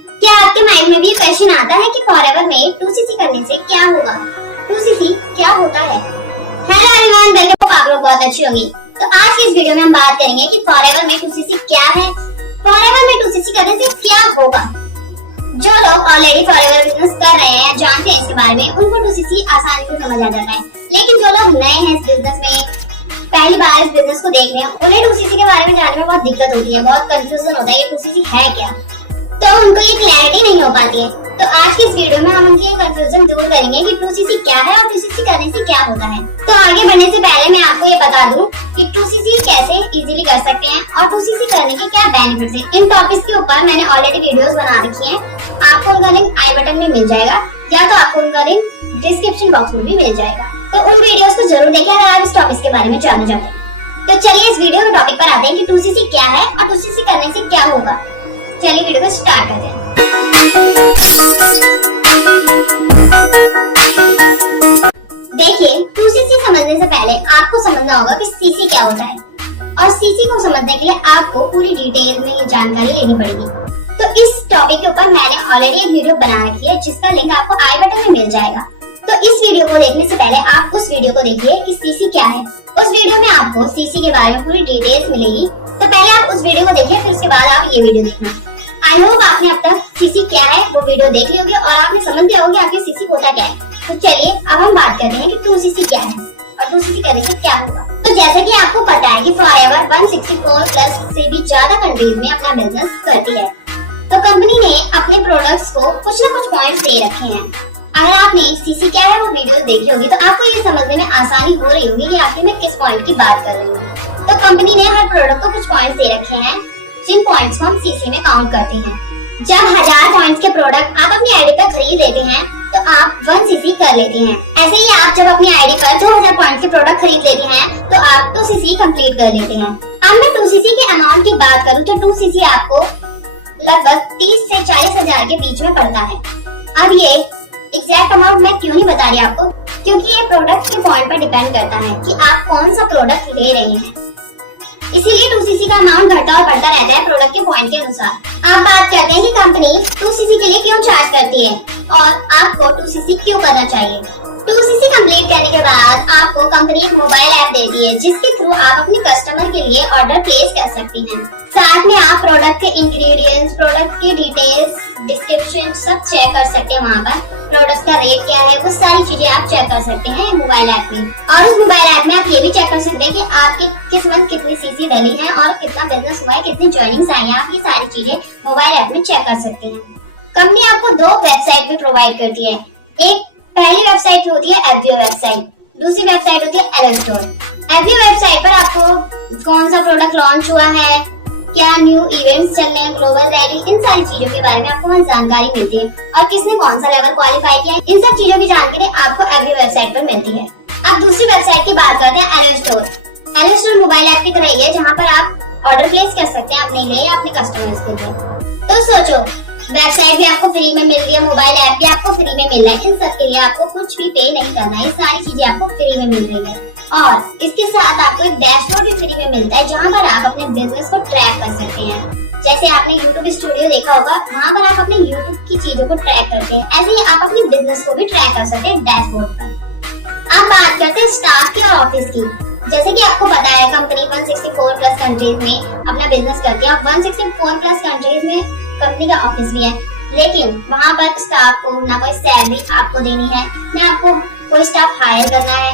क्या आपके माइंड में भी ये क्वेश्चन आता है कि फॉरएवर में 2cc करने से क्या होगा? 2cc क्या होता है? Hello everyone, welcome. आप लोग बहुत अच्छी होंगी। तो आज की इस वीडियो में हम बात करेंगे कि फॉरएवर में 2cc क्या है, फॉरएवर में 2cc करने से क्या होगा। जो लोग ऑलरेडी फॉरएवर बिजनेस कर रहे हैं, जानते हैं इसके बारे में, उनको 2cc आसानी से समझ आ जाता है। लेकिन जो लोग नए हैं इस बिजनेस में, पहली बार इस बिजनेस को देख रहे हैं, उन्हें 2cc के बारे में जानने में बहुत दिक्कत होती है, बहुत कंफ्यूजन होता है ये 2cc है क्या, तो उनको ये क्लैरिटी नहीं हो पाती है। तो आज की इस वीडियो में हम उनकी कंफ्यूजन दूर करेंगे कि 2cc क्या है और 2cc करने से क्या होता है। तो आगे बढ़ने से पहले मैं आपको ये बता दूं कि 2cc कैसे इजीली कर सकते हैं और 2cc करने के क्या बेनिफिट्स हैं। इन टॉपिक्स के ऊपर मैंने ऑलरेडी वीडियोस बना रखी हैं, आपको उनका लिंक आई बटन में मिल जाएगा या तो आपको उनका लिंक डिस्क्रिप्शन बॉक्स में भी मिल जाएगा। तो उन वीडियोस को जरूर देखें अगर आप इस टॉपिक के बारे में जानना चाहते हैं। तो चलिए इस वीडियो के टॉपिक पर आते हैं कि 2cc क्या है और 2cc करने से क्या होगा। चलिए वीडियो को स्टार्ट करते हैं। देखिए, 2cc समझने से पहले आपको समझना होगा कि cc क्या होता है, और cc को समझने के लिए आपको पूरी डिटेल में ये जानकारी लेनी पड़ेगी। तो इस टॉपिक के ऊपर मैंने ऑलरेडी एक वीडियो बना रखी है जिसका लिंक आपको आई बटन में मिल जाएगा। तो इस वीडियो को देखने से पहले आप उस वीडियो को देखिए कि cc क्या है। उस वीडियो में आपको cc के बारे में पूरी डिटेल्स मिलेगी। तो पहले आप उस वीडियो को देखिए, फिर उसके बाद आप ये वीडियो देखना। आई होप आपने अब तक cc क्या है वो वीडियो देख ली होगी और आपने समझ लिया होगा आपके cc होता क्या है। तो चलिए अब हम बात करते हैं कि 2cc क्या है और 2cc करने से क्या होगा। तो जैसे कि आपको पता है कि फॉरएवर 164 प्लस से भी ज्यादा कंट्रीज में अपना बिजनेस करती है। तो कंपनी ने अपने प्रोडक्ट्स को कुछ न कुछ पॉइंट्स दे रखे हैं। अगर आपने cc क्या है वो वीडियो देखी होगी तो आपको ये समझने में आसानी हो रही होगी कि आखिर मैं किस पॉइंट की बात कर रही हूँ। तो कंपनी ने हर प्रोडक्ट को कुछ पॉइंट्स दे रखे हैं जिन पॉइंट्स को हम cc में काउंट करते हैं। जब 1000 पॉइंट्स के प्रोडक्ट आप अपनी आईडी पर खरीद लेते हैं तो आप 1cc कर लेते हैं। ऐसे ही आप जब अपनी आईडी पर 2000 पॉइंट्स के प्रोडक्ट खरीद लेते हैं तो आप 2cc कंप्लीट कर लेते हैं। अब मैं 2cc के अमाउंट की बात करूं तो 2cc आपको लगभग 30 से 40 हजार के बीच में पड़ता है। अब ये एग्जैक्ट अमाउंट मैं क्यों नहीं बता रही आपको, क्योंकि ये प्रोडक्ट के पॉइंट पर डिपेंड करता है कि आप कौन सा प्रोडक्ट ले रहे हैं। इसीलिए 2cc का अमाउंट घटता और बढ़ता रहता है प्रोडक्ट के पॉइंट के अनुसार। आप बात करते हैं कि कंपनी 2cc के लिए क्यों चार्ज करती है और आपको 2cc क्यों करना चाहिए। 2cc कंप्लीट करने के बाद आपको कंपनी एक मोबाइल ऐप देती है जिसके थ्रू आप अपने कस्टमर के लिए ऑर्डर प्लेस कर सकती हैं। साथ में आप प्रोडक्ट के इंग्रेडिएंट्स, प्रोडक्ट के डिटेल्स, डिस्क्रिप्शन सब चेक कर सकते हैं। वहाँ पर प्रोडक्ट का रेट क्या है वो सारी चीजें आप चेक कर सकते हैं मोबाइल ऐप में। और उस मोबाइल ऐप में आप ये भी चेक कर सकते हैं कि आपकी किस्मत कितनी cc डली है और कितना बिजनेस हुआ है, कितनी ज्वाइनिंग्स आई हैं। आप ये सारी चीजें मोबाइल ऐप में चेक कर सकते हैं। कंपनी आपको 2 वेबसाइट भी प्रोवाइड करती है। एक पहली वेबसाइट होती है FBO वेबसाइट, दूसरी वेबसाइट होती है एल स्टोर। FBO वेबसाइट पर आपको कौन सा प्रोडक्ट लॉन्च हुआ है, क्या न्यू इवेंट्स चल रहे हैं, ग्लोबल रैली, इन सारी चीजों के बारे में आपको वहाँ जानकारी मिलती है और किसने कौन सा लेवल क्वालिफाई किया है, इन सब चीजों की जानकारी आपको FBO वेबसाइट पर मिलती है। अब दूसरी वेबसाइट की बात करते हैं L store. L store mobile app की तरह ही है जहाँ पर आप ऑर्डर प्लेस कर सकते हैं अपने लिए या अपने कस्टमर्स के लिए। तो सोचो, वेबसाइट भी आपको फ्री में मिल रही है, मोबाइल ऐप भी आपको फ्री में मिल रहा है, इन सब के लिए आपको कुछ भी पे नहीं करना है, ये सारी चीजें आपको फ्री में मिल रही है। और इसके साथ आपको एक डैशबोर्ड भी फ्री में मिलता है जहाँ पर आप अपने बिजनेस को ट्रैक कर सकते हैं। जैसे आपने YouTube स्टूडियो देखा होगा, वहाँ पर आप अपने YouTube की चीजों को ट्रैक करते हैं, ऐसे ही आप अपने बिजनेस को भी ट्रैक कर सकते हैं डैशबोर्ड पर। अब बात करते हैं स्टाफ की और ऑफिस की। जैसे कि आपको पता है कंपनी 164 प्लस कंट्रीज में अपना बिजनेस करती है और 164 प्लस कंट्रीज में कंपनी का ऑफिस भी है, लेकिन वहाँ पर स्टाफ को ना कोई सैलरी आपको देनी है, ना आपको कोई स्टाफ हायर करना है,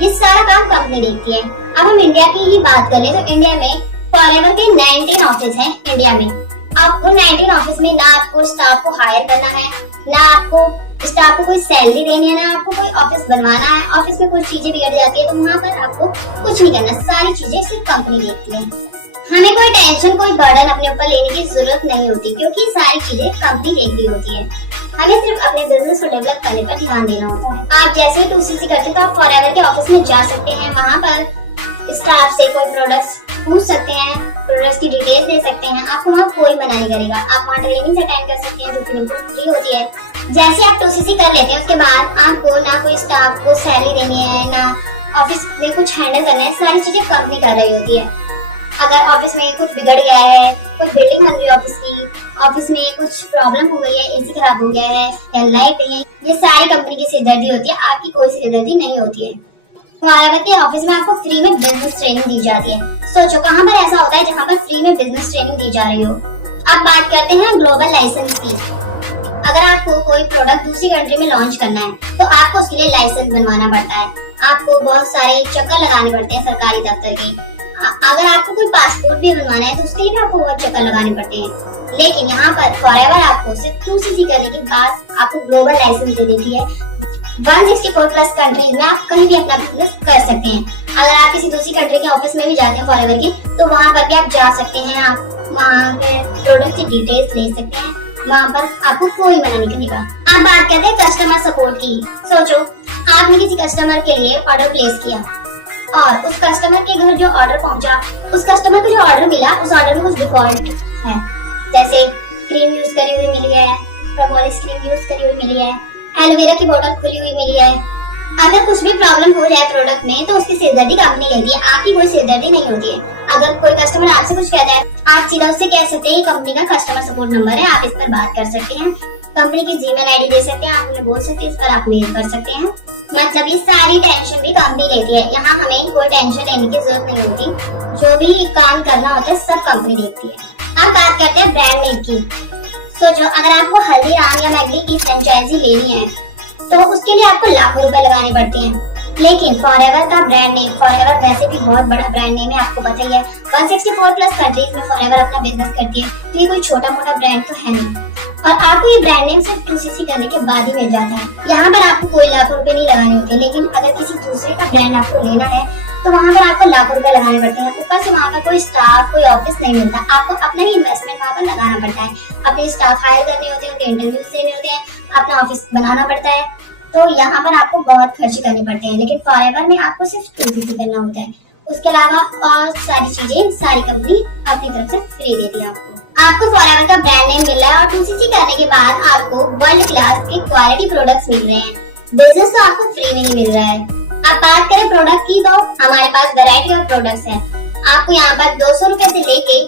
ये सारा काम कंपनी देखती है। अब हम इंडिया की ही बात करें तो इंडिया में फॉरएवर के 19 ऑफिस हैं इंडिया में। अब उन 19 ऑफिस में ना आपको स्टाफ को हायर करना है, ना आपको स्टाफ को कोई सैलरी देनी है, ना आपको कोई ऑफिस बनवाना है। ऑफिस में कुछ चीजें बिगड़ जाती है तो वहाँ पर आपको कुछ नहीं करना, सारी चीजें सिर्फ कंपनी देखती है। हमें कोई टेंशन, कोई बर्डन अपने ऊपर लेने की जरूरत नहीं होती क्योंकि सारी चीजें कंपनी देख रही होती है। हमें सिर्फ अपने बिजनेस को डेवलप करने पर ध्यान देना होता है। आप जैसे 2cc करते हैं तो आप फॉरएवर के ऑफिस में जा सकते हैं, वहाँ पर स्टाफ से कोई प्रोडक्ट्स पूछ सकते हैं, प्रोडक्ट्स की डिटेल्स दे सकते हैं। आपको वहाँ कोई मना नहीं करेगा। आप वहाँ ट्रेनिंग अटेंड कर सकते हैं जो कि बिल्कुल फ्री होती है। जैसे आप 2cc कर लेते हैं उसके बाद आपको ना कोई स्टाफ को सैलरी देनी है, ना ऑफिस में कुछ हैंडल करना है, सारी चीजें कंपनी कर रही होती है। अगर ऑफिस में कुछ बिगड़ गया है, कोई बिल्डिंग बन रही है ऑफिस की, ऑफिस में कुछ प्रॉब्लम हो गई है, एसी खराब हो गया है या लाइट नहीं है, ये सारी कंपनी की सिरदर्दी होती है, आपकी कोई सिरदर्दी नहीं होती है। फॉरएवर के ऑफिस में आपको फ्री में बिजनेस ट्रेनिंग दी जाती है। सोचो कहाँ पर ऐसा होता है जहाँ पर फ्री में बिजनेस ट्रेनिंग दी जा रही हो। अब बात करते हैं ग्लोबल लाइसेंस की। अगर आपको कोई प्रोडक्ट दूसरी कंट्री में लॉन्च करना है तो आपको उसके लिए लाइसेंस बनवाना पड़ता है, आपको बहुत सारे चक्कर लगाने पड़ते हैं सरकारी दफ्तर के। अगर आपको कोई पासपोर्ट भी बनवाना है तो उसके लिए भी आपको बहुत चक्कर लगाने पड़ते हैं। लेकिन यहाँ पर फॉरएवर आपको सिर्फ 2cc करने के बाद आपको ग्लोबल लाइसेंस दे देती है। 164 प्लस कंट्रीज में आप कहीं भी अपना बिजनेस कर सकते हैं। अगर आप किसी दूसरी कंट्री के ऑफिस में भी जाते हैं फॉरएवर के, तो वहाँ पर भी आप जा सकते हैं, आप वहाँ पे प्रोडक्ट की डिटेल्स ले सकते हैं, वहाँ पर आपको कोई मना नहीं करेगा। अब बात करते हैं कस्टमर सपोर्ट की। सोचो आपने किसी कस्टमर के लिए ऑर्डर प्लेस किया और उस कस्टमर के घर जो ऑर्डर पहुंचा, उस कस्टमर को जो ऑर्डर मिला उस ऑर्डर में कुछ डिफॉल्ट है, जैसे क्रीम यूज करी हुई मिली है, प्रोपोलिस क्रीम यूज करी हुई मिली है, एलोवेरा की बोतल खुली हुई मिली है। अगर कुछ भी प्रॉब्लम हो जाए प्रोडक्ट में तो उसकी सिरदर्दी कंपनी लेती है, आपकी कोई सिरदर्दी नहीं होती है। अगर कोई कस्टमर आपसे कुछ कहता है, आप सीधा उससे कह सकते हैं कंपनी का कस्टमर सपोर्ट नंबर है, आप इस पर बात कर सकते हैं, कंपनी की जीमेल आईडी दे सकते हैं, आप उन्हें बोल सकते हैं, इस पर आप मेल कर सकते हैं। मतलब ये सारी टेंशन भी कंपनी लेती है, यहाँ हमें कोई टेंशन लेने की जरूरत नहीं होती, जो भी काम करना होता है सब कंपनी देखती है। अब बात करते हैं ब्रांड नेम की। सोचो अगर आपको हल्दीराम या मैगडी की फ्रेंचाइजी लेनी है तो उसके लिए आपको लाखों रुपए लगाने पड़ते हैं। लेकिन फॉरएवर का ब्रांड नेम, फॉरएवर वैसे भी बहुत बड़ा ब्रांड नेम है, आपको पता ही है। 164 प्लस कंट्रीज में फॉरएवर अपना बिजनेस करती है, तो ये कोई छोटा मोटा ब्रांड तो है नहीं। और आपको ये ब्रांड नेम सिर्फ 2cc करने के बाद ही मिल जाता है। यहाँ पर आपको कोई लाखों रुपए नहीं लगाने होते। लेकिन अगर किसी दूसरे का ब्रांड आपको लेना है तो वहाँ पर आपको लाखों रुपए लगाने पड़ते हैं। ऊपर से वहाँ पर कोई स्टाफ, कोई ऑफिस नहीं मिलता, आपको अपना ही इन्वेस्टमेंट वहाँ पर लगाना पड़ता है। अपने स्टाफ हायर करने होते हैं, उनके इंटरव्यूज देने होते हैं, अपना ऑफिस बनाना पड़ता है, तो यहाँ पर आपको बहुत खर्च करने पड़ते हैं। लेकिन फॉरएवर में आपको सिर्फ 2cc करना होता है, उसके अलावा और सारी चीजें सारी कंपनी अपनी तरफ से फ्री देती है आपको फॉरएवर का ब्रांड नेम मिल रहा है और 2cc करने के बाद आपको वर्ल्ड क्लास के क्वालिटी प्रोडक्ट्स मिल रहे हैं। बिजनेस तो आपको फ्री में ही मिल रहा है। अब बात करें प्रोडक्ट की, तो हमारे पास वैरायटी ऑफ प्रोडक्ट्स हैं। आपको यहाँ पर 200 रुपए से लेके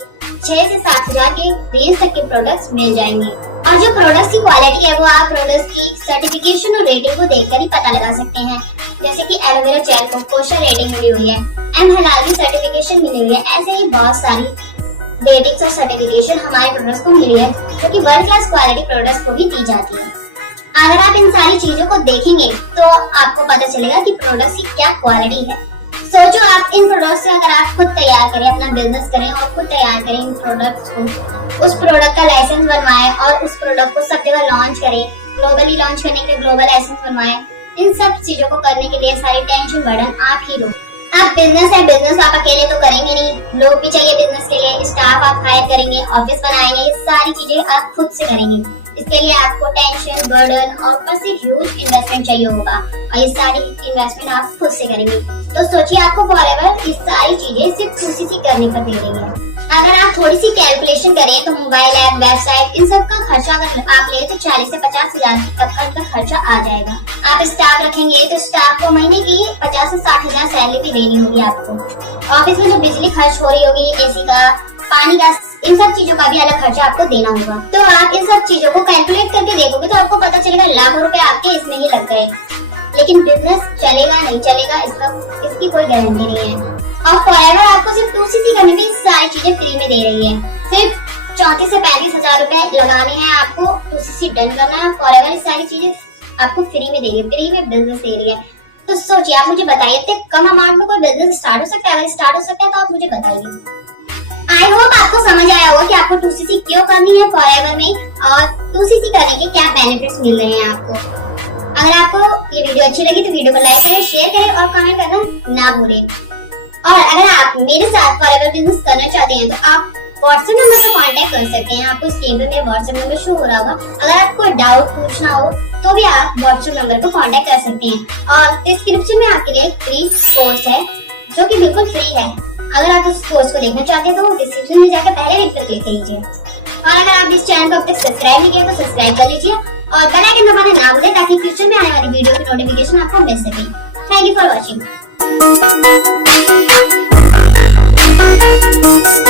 6 से 7 हजार के रेंज तक के प्रोडक्ट्स मिल जाएंगे। और जो प्रोडक्ट्स की क्वालिटी है वो आप प्रोडक्ट्स की सर्टिफिकेशन और रेटिंग को देखकर ही पता लगा सकते हैं। जैसे कि एलोवेरा जेल को कोशर रेटिंग मिली हुई है, एम हलाल की सर्टिफिकेशन मिली हुई है, ऐसे ही बहुत सारी रेटिंग्स और सर्टिफिकेशन हमारे प्रोडक्ट्स को मिली है, जो कि वर्ल्ड क्लास क्वालिटी प्रोडक्ट्स को भी दी जाती है। अगर आप इन सारी चीजों को देखेंगे तो आपको पता चलेगा कि प्रोडक्ट्स की क्या क्वालिटी है। सोचो आप इन प्रोडक्ट्स से अगर आप खुद तैयार करें, अपना बिजनेस करें और खुद तैयार करें इन प्रोडक्ट्स को, उस प्रोडक्ट का लाइसेंस बनवाएं और उस प्रोडक्ट को सब जगह लॉन्च करें, ग्लोबली लॉन्च करने के लिए ग्लोबल लाइसेंस बनवाएं। इन सब चीजों को करने के लिए सारी टेंशन बर्डन आप ही लो। आप बिजनेस है, बिजनेस आप अकेले तो करेंगे नहीं, लोग भी चाहिए बिजनेस के लिए, स्टाफ आप हायर करेंगे, ऑफिस बनाएंगे, ये सारी चीजें आप खुद से करेंगे। इसके लिए आपको टेंशन, बर्डन और ऊपर से ह्यूज इन्वेस्टमेंट चाहिए होगा और ये सारी इन्वेस्टमेंट आप खुद से करेंगे। तो सोचिए आपको फॉरएवर इस सारी चीजें सिर्फ 2cc करने पर दे रही है। अगर आप थोड़ी सी कैलकुलेशन करें तो मोबाइल ऐप, वेबसाइट, इन सब का खर्चा अगर आप ले तो 40 से 50 हजार तक का खर्चा आ जाएगा। आप स्टाफ रखेंगे तो स्टाफ को महीने की 50 से 60 हजार सैलरी भी देनी होगी आपको। ऑफिस में जो बिजली खर्च हो रही होगी, एसी का, पानी का, इन सब चीजों का भी अलग खर्चा आपको देना होगा। तो आप इन सब चीजों को कैलकुलेट करके देखोगे तो आपको पता चलेगा लाखों रुपए आपके इसमें ही लग गए। लेकिन बिजनेस चलेगा नहीं चलेगा इसकी कोई गारंटी नहीं है। और फॉरएवर आपको सिर्फ 2cc करने में सारी चीजें फ्री में दे रही है। सिर्फ 34 से 35 हजार रुपए लगाने हैं आपको, 2cc डन करना है। फॉरएवर इस सारी चीजें आपको फ्री में दे रही है, फ्री में बिजनेस दे रही है। तो सोचिए आप मुझे बताइए, इतने कम अमाउंट में कोई बिजनेस स्टार्ट हो सकता है? अगर स्टार्ट हो सकता है तो आप मुझे बताइए। आई होप आपको समझ आया होगा कि आपको 2cc क्यों करनी है फॉरएवर में और 2cc करने के क्या बेनिफिट्स मिल रहे हैं आपको। अगर आपको ये वीडियो अच्छी लगी तो वीडियो को लाइक करें, शेयर करें और कमेंट करना ना भूलें। और अगर आप मेरे साथ फॉरएवर बिजनेस करना चाहते हैं तो आप व्हाट्सएप नंबर पर कांटेक्ट कर सकते हैं। आपको स्क्रीन पे मेरा व्हाट्सएप नंबर शो हो रहा होगा। अगर आपको कोई डाउट पूछना हो तो भी आप व्हाट्सएप नंबर पर कांटेक्ट कर सकते हैं। और डिस्क्रिप्शन में आपके लिए फ्री कोर्स है जो कि बिल्कुल फ्री है। अगर आप उस कोर्स को देखना चाहते हैं तो डिस्क्रिप्शन में जाकर पहले लिंक पर क्लिक कीजिए। और अगर आप इस चैनल को अब तक सब्सक्राइब नहीं किया तो सब्सक्राइब कर लीजिए और बेल आइकन दबाना ना भूलें ताकि फ्यूचर में आने वाली वीडियो की नोटिफिकेशन आपको मिल सके। Thank you for watching. है।